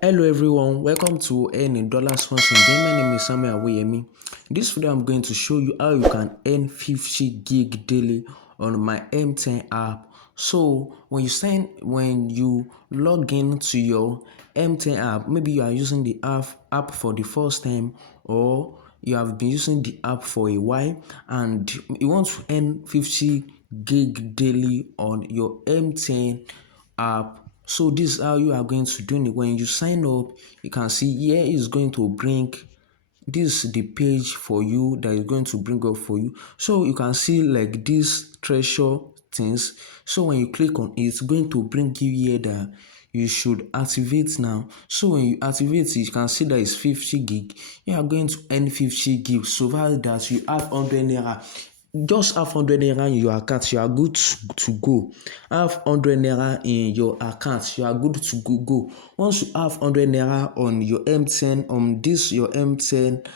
Hello everyone, welcome to Earning Dollars Once Again. My name is Samuel Aweyemi. In this video, I'm going to show you how you can earn 50 gig daily on my MTN app. So when you log in to your MTN app, maybe you are using the app for the first time, or you have been using the app for a while and you want to earn 50 gig daily on your MTN app. So this is how you are going to do it. When you sign up, you can see here is going to bring this is the page for you that is going to bring up for you. So you can see like this treasure things. So when you click on it, it's going to bring you here that you should activate now. So when you activate it, you can see that it's 50 gig. You are going to earn 50 gig so far that you have 100 naira. Just have 100 naira in your account, you are good to go. Have 100 naira in your account, you are good to go. Once you have 100 naira on your MTN, on this your MTN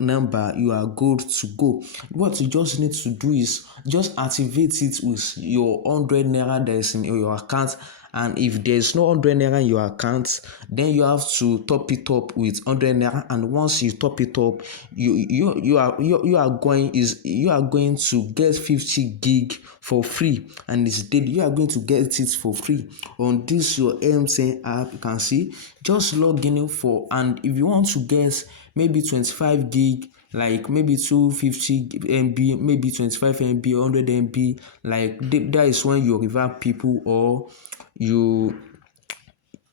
number, you are good to go. What you just need to do is just activate it with your 100 naira that is in your account. And if there's no 100 naira in your account, then you have to top it up with 100 naira. And once you top it up, you are going to get 50 gig for free, and it's daily. You are going to get it for free on this your MTN app. You can see, just log in for, and if you want to get maybe 25 gig, like maybe 250 MB, maybe 25 MB, 100 MB, like that is when you refer people, or you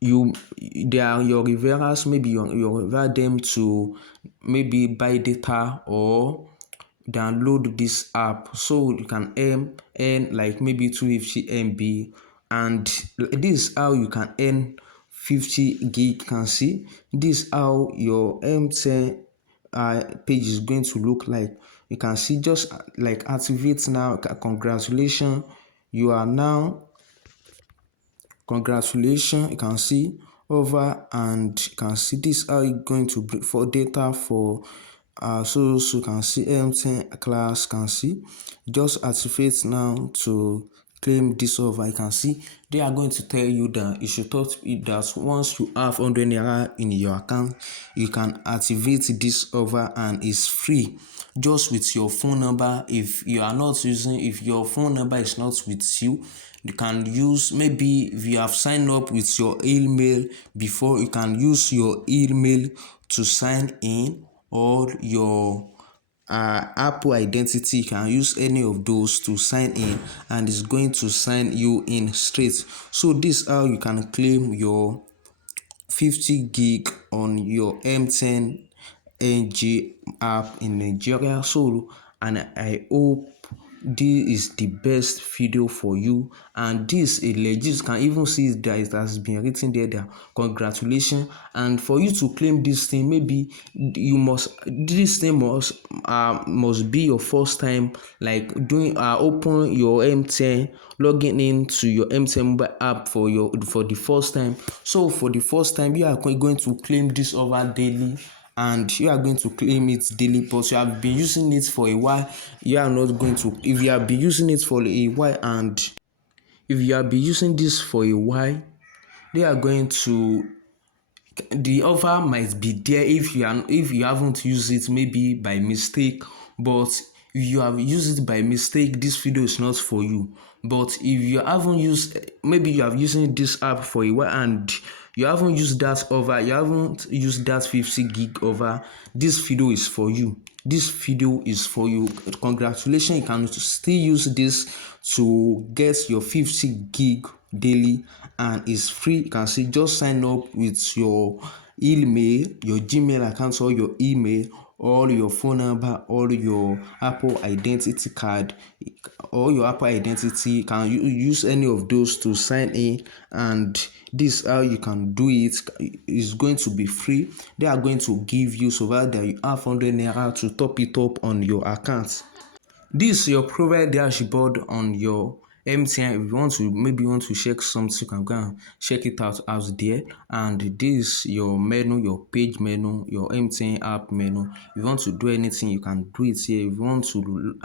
they are your referrals. Maybe you refer them to maybe buy data or download this app, so you can earn like maybe 250 MB. And this is how you can earn 50 gig. You can see this is how your MTN page is going to look like. You can see, just like activate now. Congratulations, you are now, congratulations, you can see over, and you can see this how you going to bring for data for so you can see MTN class. Can see, just activate now to claim this over. You can see they are going to tell you that you should touch it, that once you have 100 naira in your account, you can activate this over, and it's free just with your phone number. If you are not using, if your phone number is not with you, you can use, maybe if you have signed up with your email before, you can use your email to sign in, or your Apple identity. You can use any of those to sign in, and it's going to sign you in straight. So this is how you can claim your 50 gig on your MTN NG app in Nigeria. So, and I hope this is the best video for you, and this is legit. You can even see that it has been written there, congratulations. And for you to claim this thing, maybe this thing must be your first time like doing open your MTN, logging into your MTN mobile app for the first time. So for the first time, you are going to claim this over daily, and you are going to claim it daily. But you have been using it for a while, you are not going to, if you have been using it for a while, and if you have been using this for a while, they are going to, the offer might be there if you haven't used it maybe by mistake. But if you have used it by mistake, this video is not for you. But if you haven't used, maybe you have using this app for a while and you haven't used that over, you haven't used that 50 gig over, this video is for you. This video is for you. Congratulations, you can still use this to get your 50 gig daily, and it's free. You can see, just sign up with your email, your Gmail account, or your email, or your phone number, or your Apple identity card, or your Apple identity. You can use any of those to sign in, and this is how you can do it. It's going to be free. They are going to give you so that you have 100 naira to top it up on your account. This is your profile dashboard on your MTN, if you want to, maybe you want to check something, you can go and check it out there. And this your menu, your page menu, your MTN app menu. If you want to do anything, you can do it here. If you want to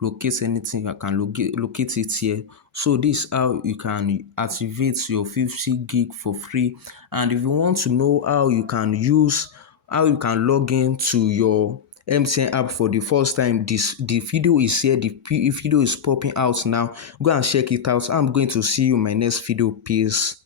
locate anything, you can locate it here. So this is how you can activate your 50 gig for free. And if you want to know how you can log in to your MTN app for the first time, the video is here. The video is popping out now. Go and check it out. I'm going to see you in my next video. Peace.